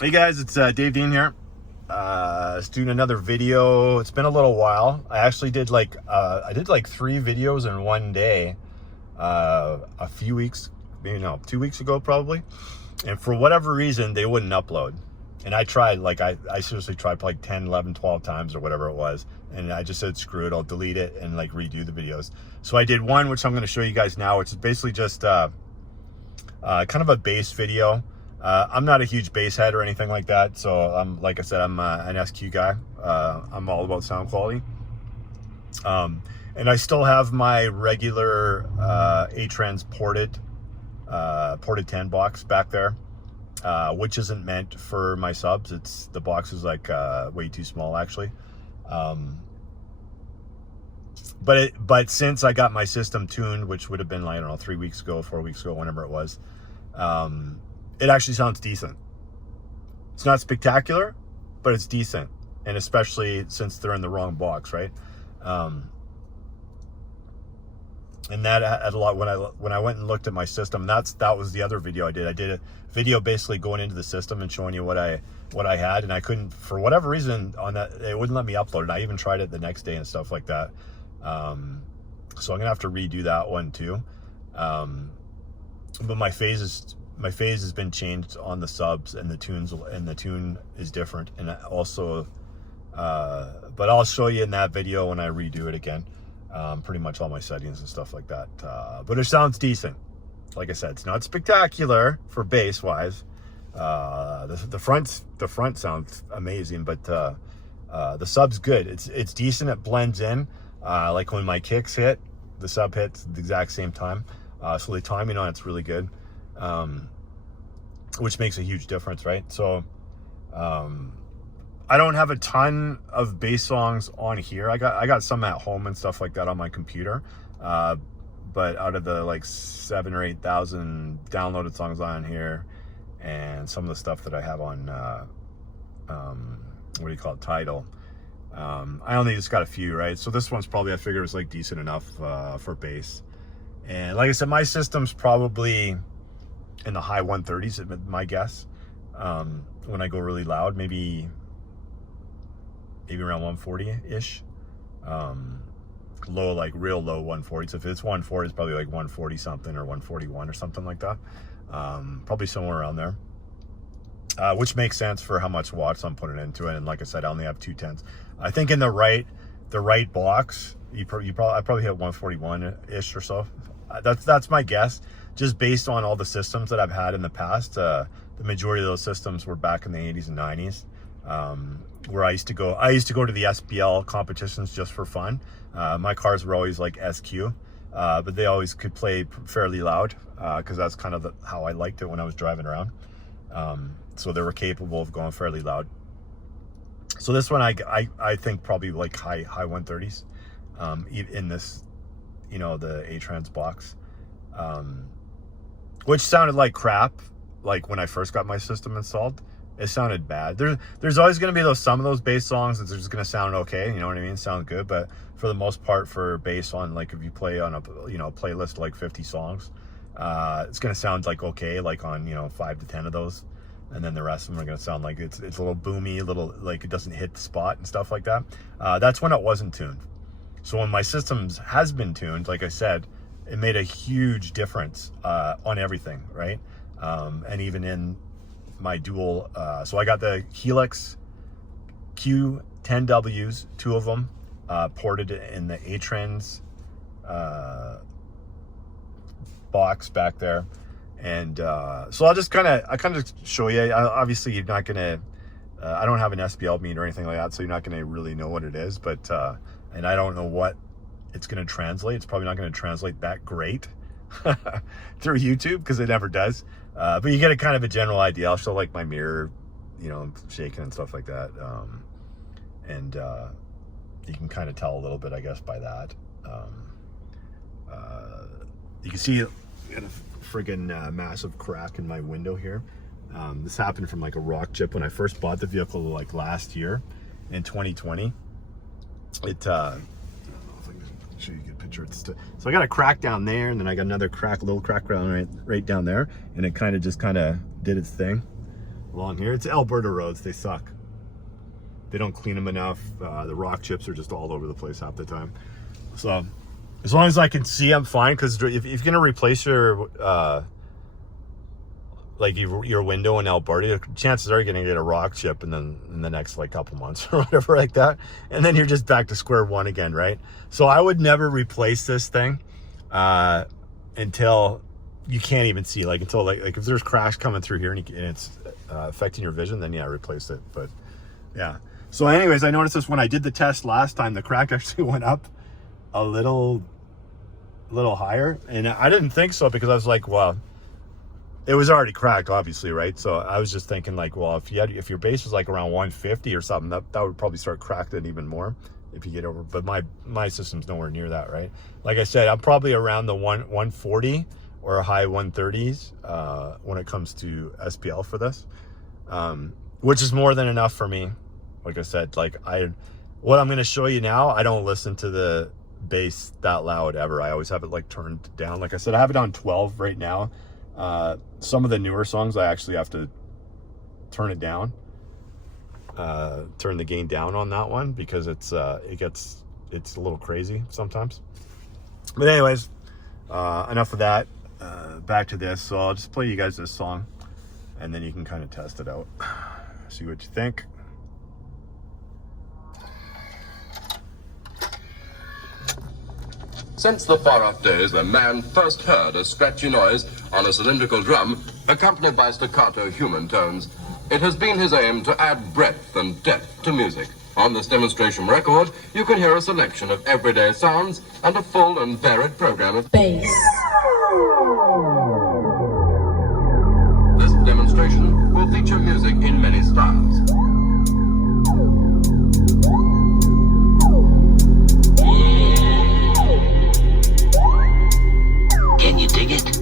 Hey guys, it's Dave Dean here. Just doing another video. It's been a little while. I actually did like 3 videos in one day a few weeks, maybe no, 2 weeks ago probably. And for whatever reason, they wouldn't upload. And I tried, like I seriously tried like 10, 11, 12 times or whatever it was. And I just said, screw it, I'll delete it and like redo the videos. So I did one, which I'm going to show you guys now, which is basically just kind of a bass video. I'm not a huge bass head or anything like that, so like I said, I'm an SQ guy. I'm all about sound quality, and I still have my regular Atrend's ported 10 box back there, which isn't meant for my subs. The box is like way too small actually. But since I got my system tuned, which would have been like, I don't know, 3 weeks ago, 4 weeks ago, whenever it was, it actually sounds decent. It's not spectacular, but it's decent. And especially since they're in the wrong box, right? And that had a lot, when I went and looked at my system, that was the other video I did. I did a video basically going into the system and showing you what I had, and I couldn't, for whatever reason, on that, it wouldn't let me upload it. I even tried it the next day and stuff like that. So I'm gonna have to redo that one too. But my phase has been changed on the subs, and the tune is different. And also, but I'll show you in that video when I redo it again, pretty much all my settings and stuff like that. But it sounds decent. Like I said, it's not spectacular for bass wise. The front sounds amazing, but the sub's good. It's decent. It blends in. Like when my kicks hit, the sub hits at the exact same time. So the timing on it's really good, which makes a huge difference, right? So I don't have a ton of bass songs on here. I got some at home and stuff like that on my computer, but out of the like 7,000 or 8,000 downloaded songs on here, and some of the stuff that I have on what do you call it, Tidal, I only just got a few, right? So this one's probably, I figured, was like decent enough for bass. And like I said, my system's probably in the high 130s, my guess. When I go really loud, maybe around 140-ish. Low, like real low 140s. If it's 140, it's probably like 140 something or 141 or something like that. Probably somewhere around there. Which makes sense for how much watts I'm putting into it. And like I said, I only have 210s. I think in the right box, I probably hit 141-ish or so. That's my guess, just based on all the systems that I've had in the past. The majority of those systems were back in the 80s and 90s, where I used to go to the SBL competitions just for fun. My cars were always like SQ, but they always could play fairly loud, because that's kind of how I liked it when I was driving around. So they were capable of going fairly loud. So this one, I think probably like high 130s, in this, you know, the Atrend's box, which sounded like crap. Like when I first got my system installed, it sounded bad. There's always going to be some of those bass songs that are just going to sound okay, you know what I mean, sound good. But for the most part, for bass on, like if you play on a, you know, playlist of like 50 songs, it's going to sound like okay, like on, you know, 5 to 10 of those. And then the rest of them are going to sound like it's a little boomy, a little like it doesn't hit the spot and stuff like that. That's when it wasn't tuned. So when my system has been tuned, like I said, it made a huge difference on everything, right? And even in my dual, so I got the Helix Q10Ws, 2 of them, ported in the Atrend's box back there. And so I'll just kind of show you. Obviously, you're not gonna. I don't have an SBL meter or anything like that, so you're not gonna really know what it is. But and I don't know what it's gonna translate. It's probably not gonna translate that great through YouTube, because it never does. But you get a kind of a general idea. I'll show like my mirror, you know, shaking and stuff like that. And you can kind of tell a little bit, I guess, by that. You can see a friggin' massive crack in my window here. This happened from like a rock chip when I first bought the vehicle, like last year in 2020. I don't know if I can show you a good picture. So I got a crack down there, and then I got another crack, little crack right down there, and it kind of did its thing. along here. It's Alberta roads. They suck. They don't clean them enough. The rock chips are just all over the place half the time. So as long as I can see, I'm fine. Because if you're gonna replace your like your window in Alberta, chances are you're gonna get a rock chip in the next like couple months or whatever like that, and then you're just back to square one again, right? So I would never replace this thing until you can't even see, like until like if there's crash coming through here and it's affecting your vision, then yeah, replace it. But yeah. So anyways, I noticed this when I did the test last time, the crack actually went up a little higher, and I didn't think so because I was like, well, it was already cracked, obviously, right? So I was just thinking like, well, if your base was like around 150 or something, that would probably start cracking even more if you get over. But my system's nowhere near that, right? Like I said, I'm probably around the 140 or high 130s when it comes to SPL for this, which is more than enough for me. Like I said, like what I'm going to show you now, I don't listen to the bass that loud ever. I always have it like turned down. Like I said, I have it on 12 right now. Some of the newer songs I actually have to turn it down, turn the gain down on that one because it's a little crazy sometimes. But anyways, enough of that. Back to this. So I'll just play you guys this song and then you can kind of test it out, see what you think. Since the far-off days when man first heard a scratchy noise on a cylindrical drum, accompanied by staccato human tones, it has been his aim to add breadth and depth to music. On this demonstration record, you can hear a selection of everyday sounds and a full and varied program of bass. This demonstration will feature music in many styles. Can you dig it?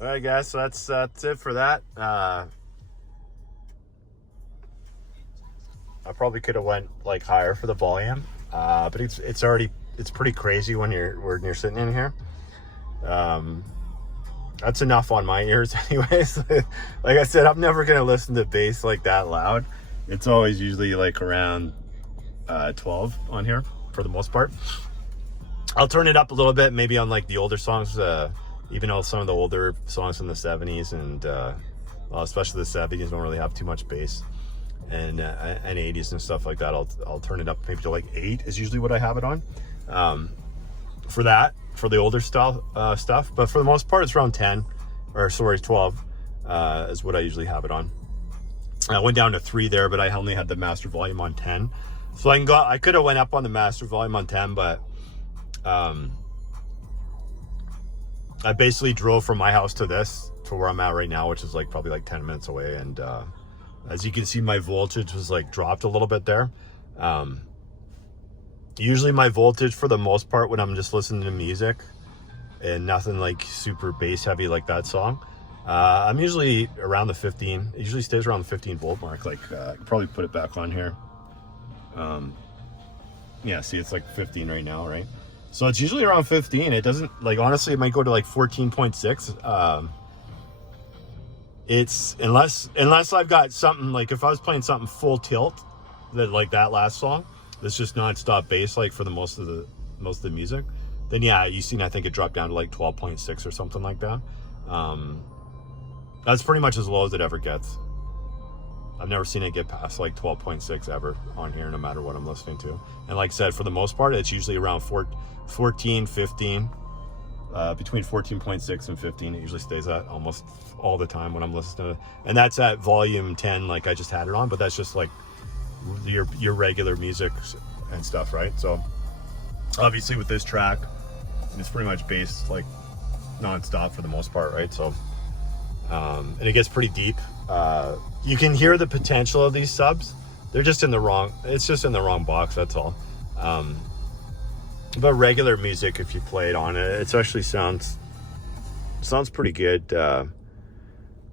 Alright guys, so that's it for that. I probably could have went like higher for the volume. but it's pretty crazy when you're sitting in here. That's enough on my ears anyways. Like I said, I'm never gonna listen to bass like that loud. It's always usually like around 12 on here for the most part. I'll turn it up a little bit, maybe on like the older songs, even though some of the older songs from the 70s and well, especially the 70s don't really have too much bass, and 80s and stuff like that. I'll turn it up maybe to like 8 is usually what I have it on. For the older style stuff, but for the most part it's around 12 is what I usually have it on. I went down to 3 there, but I only had the master volume on 10, so I could have went up on the master volume on 10, but I basically drove from my house to where I'm at right now, which is like probably like 10 minutes away, and as you can see, my voltage was like dropped a little bit there. Usually my voltage for the most part when I'm just listening to music and nothing like super bass heavy like that song, I'm usually around the 15. It usually stays around the 15 volt mark. Like I could probably put it back on here. Yeah, see, it's like 15 right now, right? So it's usually around 15. It doesn't, like, honestly, it might go to like 14.6. It's unless I've got something, like if I was playing something full tilt, like that last song, that's just non-stop bass, like for the most of the music, then yeah, you seen, I think it dropped down to like 12.6 or something like that. That's pretty much as low as it ever gets. I've never seen it get past like 12.6 ever on here, no matter what I'm listening to. And like I said, for the most part, it's usually around 14, 15, between 14.6 and 15. It usually stays at almost all the time when I'm listening to it. And that's at volume 10, like I just had it on, but that's just like your regular music and stuff, right? So obviously with this track, it's pretty much bass like non-stop for the most part, right? So and it gets pretty deep. You can hear the potential of these subs. They're just in the wrong, it's just in the wrong box, that's all. But regular music, if you play it on it, it actually sounds pretty good.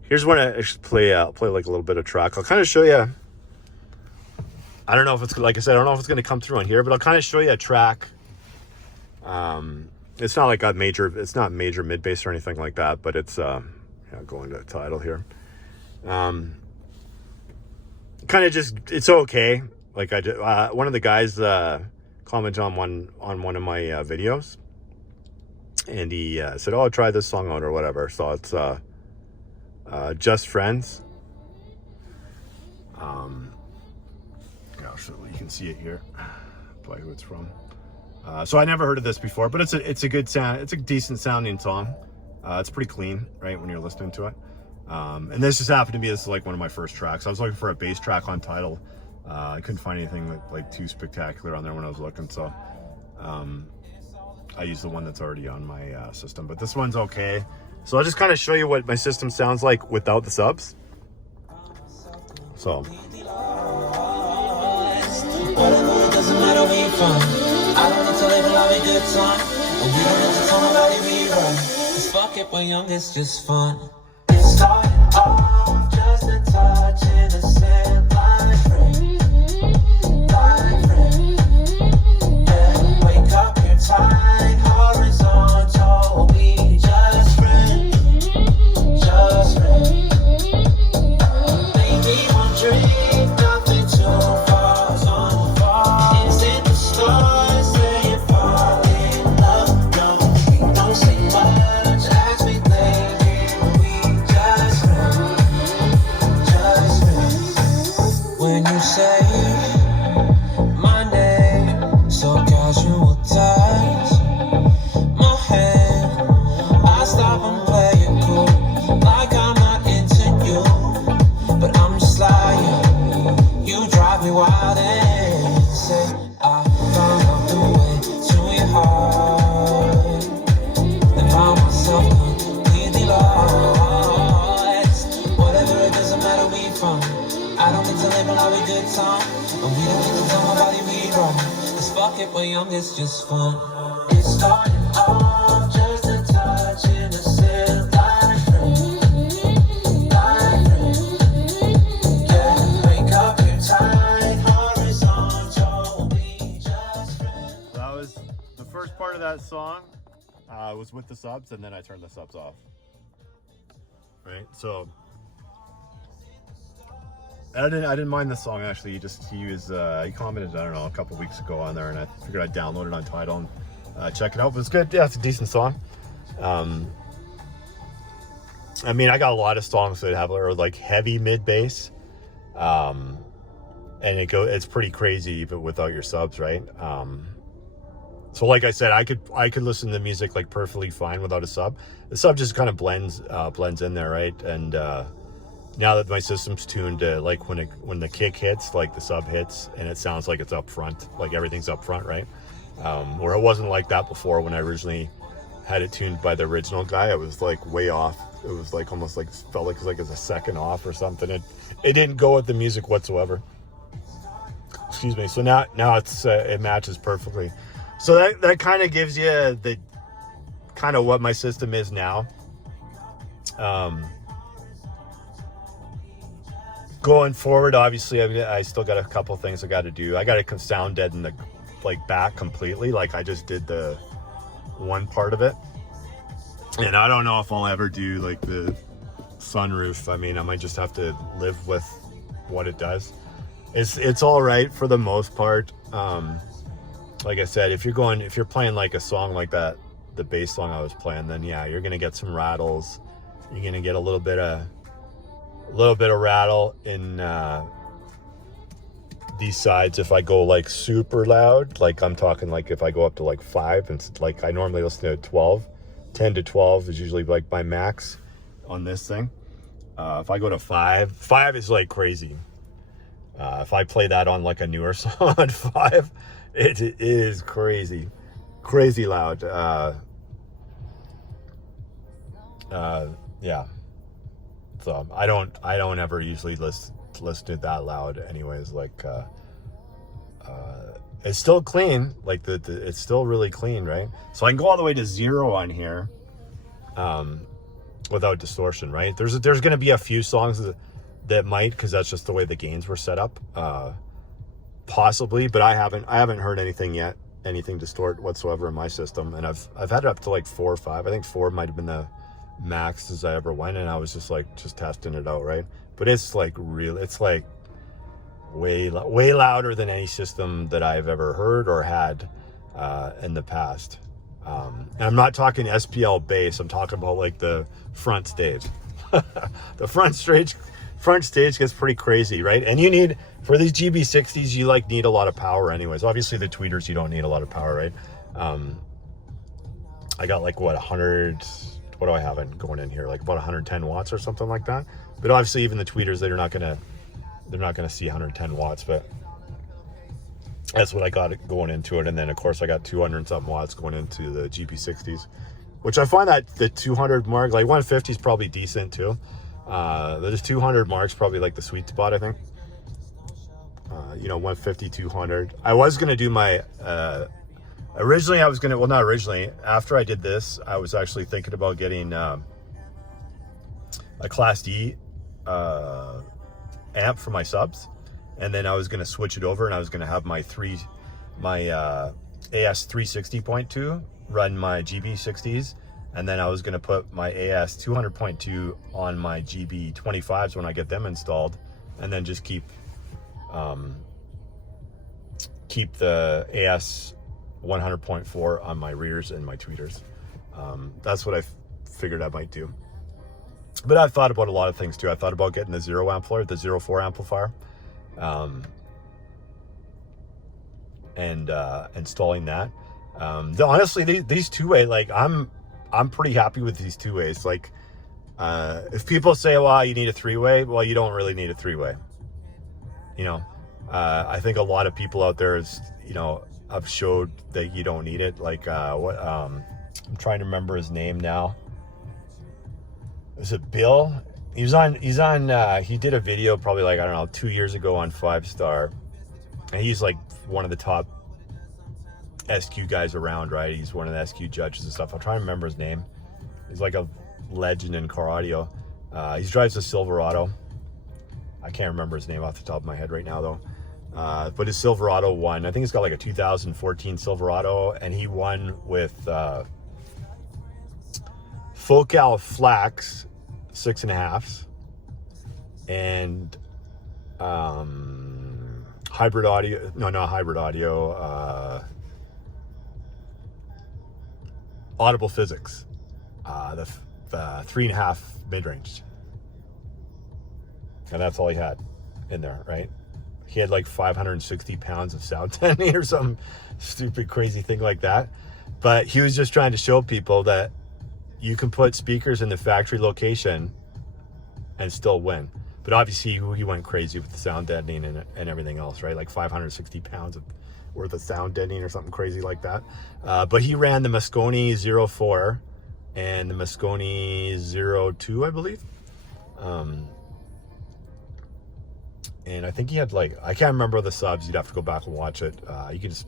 Here's what I should play out. Play like a little bit of track. I'll kind of show you. I don't know if it's, like I said, I don't know if it's going to come through on here, but I'll kind of show you a track. It's not like it's not major mid bass or anything like that, but it's going to title here. Kind of just, it's okay. Like one of the guys commented on one of my videos, and he said, "Oh, try this song out or whatever." So it's Just Friends. So you can see it here. Play who it's from. So I never heard of this before, but it's a good sound. It's a decent sounding song. It's pretty clean, right, when you're listening to it. And this just happened to be, this is like one of my first tracks. I was looking for a bass track on Tidal. I couldn't find anything like too spectacular on there when I was looking, so I used the one that's already on my system. But this one's okay. So I'll just kind of show you what my system sounds like without the subs. So. Whatever, it doesn't matter where you're from. I don't need to label all a good time, and we don't need to tell nobody we run. Cause fuck it, we're young, it's just fun. It started off just a touch innocent, like rain, yeah, wake up, you're tight, horizontal, we just friends, maybe one drink, nothing too far. We're young, it's just fun. It started off just a touch innocent, like rain, yeah, wake up, you're tight, horizontal, we just first part of that song was with the subs, and then I turned the subs off. Right, so I didn't mind the song actually. He commented, I don't know, a couple weeks ago on there, and I figured I'd download it on Tidal and check it out. But it's good. Yeah, it's a decent song. I mean, I got a lot of songs that have like heavy mid bass, and it's pretty crazy even without your subs, right? So like I said, I could listen to music like perfectly fine without a sub. The sub just kind of blends in there, right? And now that my system's tuned to like when the kick hits, like the sub hits, and it sounds like it's up front, like everything's up front, right? Where it wasn't like that before when I originally had it tuned by the original guy. It was like way off. It was like almost like felt like it was a second off or something. It didn't go with the music whatsoever. Excuse me. So now it's it matches perfectly. So that kind of gives you the kind of what my system is now. Going forward, obviously, I still got a couple things I got to do. I got to sound dead in the like back completely. Like I just did the one part of it, and I don't know if I'll ever do like the sunroof. I mean, I might just have to live with what it does. It's all right for the most part. Like I said, if you're playing like a song like that, the bass song I was playing, then yeah, you're gonna get some rattles. You're gonna get a little bit of rattle in these sides. If I go like super loud, like I'm talking like if I go up to like 5, and like I normally listen to 12, 10 to 12 is usually like my max on this thing. If I go to 5 is like crazy. If I play that on like a newer song on 5, it is crazy loud. Yeah. So I don't ever usually listen to it that loud anyways. Like it's still clean, like it's still really clean, right? So I can go all the way to 0 on here without distortion, right? There's going to be a few songs that might, because that's just the way the gains were set up, possibly, but I haven't heard anything yet, anything distort whatsoever in my system. And I've had it up to like 4 or 5. I think 4 might have been the max as I ever went, and I was just testing it out, right? But it's like it's like way louder than any system that I've ever heard or had in the past. And I'm not talking SPL bass. I'm talking about like the front stage. The front stage gets pretty crazy, right? And you need, for these GB60s, you like need a lot of power anyways. Obviously the tweeters, you don't need a lot of power, right? I got like 100, what do I have going in here? Like about 110 watts or something like that. But obviously even the tweeters, they're not gonna see 110 watts, but that's what I got going into it. And then of course I got 200 something watts going into the GB60s, which I find that the 200 mark, like 150 is probably decent too. There's 200 marks probably like the sweet spot, I think. 150, 200. I was gonna do my originally not originally, after I did this, I was actually thinking about getting a Class D amp for my subs, and then I was going to switch it over, and I was going to have my AS 360.2 run my GB60s, and then I was going to put my AS 200.2 on my GB 25s when I get them installed, and then just keep the AS 100.4 on my rears and my tweeters. That's what I figured I might do. But I've thought about a lot of things too. I thought about getting the 0 amplifier, the 04 amplifier, and installing that. Honestly, these two-way, like I'm pretty happy with these two-ways. Like if people say, well, you need a 3-way, well, you don't really need a 3-way. I think a lot of people out there have showed that you don't need it. Like I'm trying to remember his name now. Is it Bill? He did a video probably like, I don't know, 2 years ago on 5-Star. And he's like one of the top SQ guys around, right? He's one of the SQ judges and stuff. I'm trying to remember his name. He's like a legend in car audio. He drives a Silverado. I can't remember his name off the top of my head right now though. But his Silverado won. I think he's got like a 2014 Silverado, and he won with Focal Flax 6.5s and hybrid audio. No, not hybrid audio. Audible Physics, the 3.5 mid-range, and that's all he had in there, right? He had like 560 pounds of sound deadening or some stupid crazy thing like that. But he was just trying to show people that you can put speakers in the factory location and still win. But obviously he went crazy with the sound deadening and everything else, right? Like 560 pounds worth of sound deadening or something crazy like that. But he ran the Moscone 04 and the Moscone 02, I believe. And I think he had like, I can't remember the subs. You'd have to go back and watch it. You can just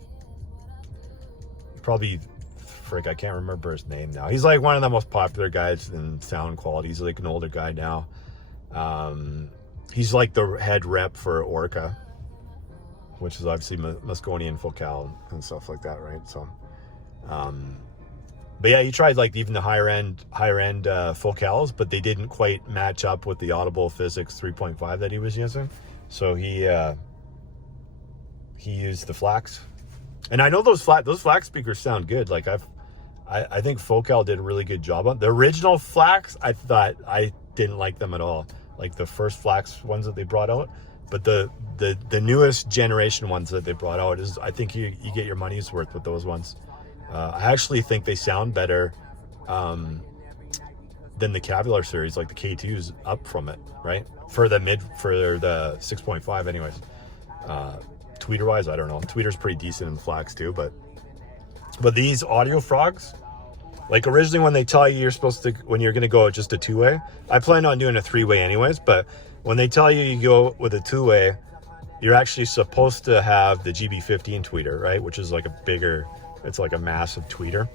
probably, frick, I can't remember his name now. He's like one of the most popular guys in sound quality. He's like an older guy now. He's like the head rep for Orca, which is obviously Moscone and Focal and stuff like that, right? So, but yeah, he tried like even the higher end Focals, but they didn't quite match up with the Audible Physics 3.5 that he was using. So he used the Flax, and I know those Flax speakers sound good. Like I think Focal did a really good job on the original Flax. I thought I didn't like them at all, like the first Flax ones that they brought out. But the newest generation ones that they brought out is, I think you get your money's worth with those ones. I actually think they sound better than the Cavular series, like the K2's up from it, right? For the 6.5 anyways. Tweeter wise, I don't know. Tweeter's pretty decent in Flax too, but these Audio Frogs, like originally when they tell you you're supposed to, when you're going to go just a 2-way, I plan on doing a 3-way anyways, but when they tell you you go with a 2-way, you're actually supposed to have the GB15 tweeter, right? Which is like a bigger, it's like a massive tweeter.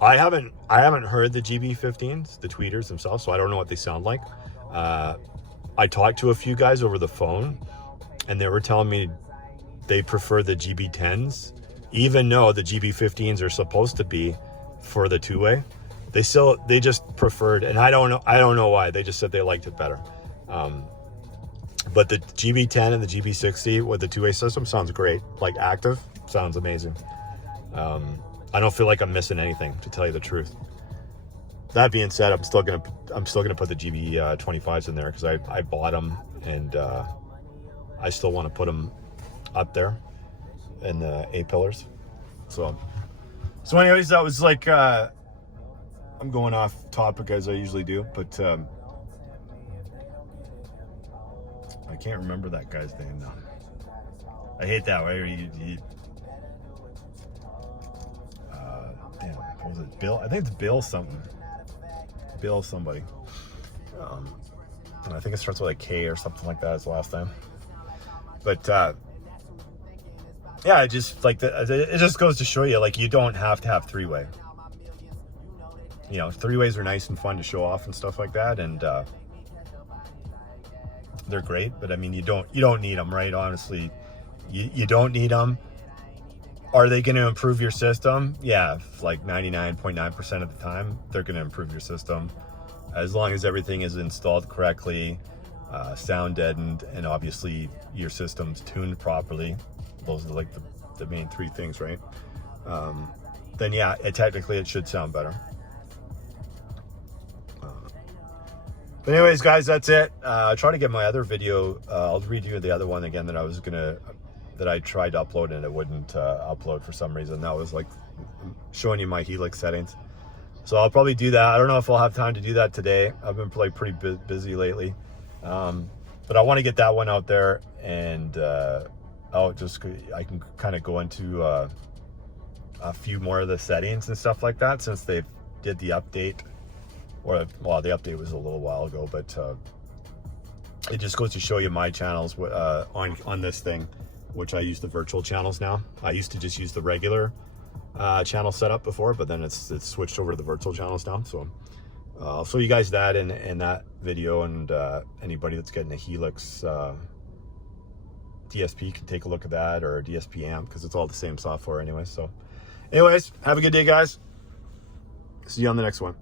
I haven't heard the GB15s, the tweeters themselves, so I don't know what they sound like. I talked to a few guys over the phone, and they were telling me they prefer the GB10s, even though the GB15s are supposed to be for the 2-way. They just preferred, and I don't know why. They just said they liked it better. But the GB10 and the GB60 with the 2-way system sounds great. Like active, sounds amazing. I don't feel like I'm missing anything, to tell you the truth. That being said, I'm still gonna put the GB25s in there because I bought them, and I still want to put them up there in the A pillars. So anyways, that was like I'm going off topic as I usually do, but I can't remember that guy's name now. I hate that way. Damn, what was it? Bill? I think it's Bill something. Bill somebody. And I think it starts with a K or something like that as the last time. But yeah, it just like it just goes to show you, like, you don't have to have 3-way. You know, 3-ways are nice and fun to show off and stuff like that, and they're great. But I mean, you don't need them, right? Honestly, you don't need them. Are they going to improve your system? Yeah, like 99.9% of the time, they're going to improve your system, as long as everything is installed correctly, sound deadened, and obviously your system's tuned properly. Those are like the main 3 things, right? Then yeah, technically it should sound better. But anyways, guys, that's it. I'll try to get my other video. I'll redo the other one again that I tried to upload and it wouldn't upload for some reason. That was like showing you my Helix settings. So I'll probably do that. I don't know if I'll have time to do that today. I've been pretty busy lately. But I want to get that one out there, and I can kind of go into a few more of the settings and stuff like that, since they did the update. The update was a little while ago, but it just goes to show you my channels on this thing, which I use the virtual channels now. I used to just use the regular channel setup before, but then it's switched over to the virtual channels now. So I'll show you guys that in that video, and anybody that's getting a Helix DSP can take a look at that, or a DSP amp, because it's all the same software anyway. So anyways, have a good day, guys. See you on the next one.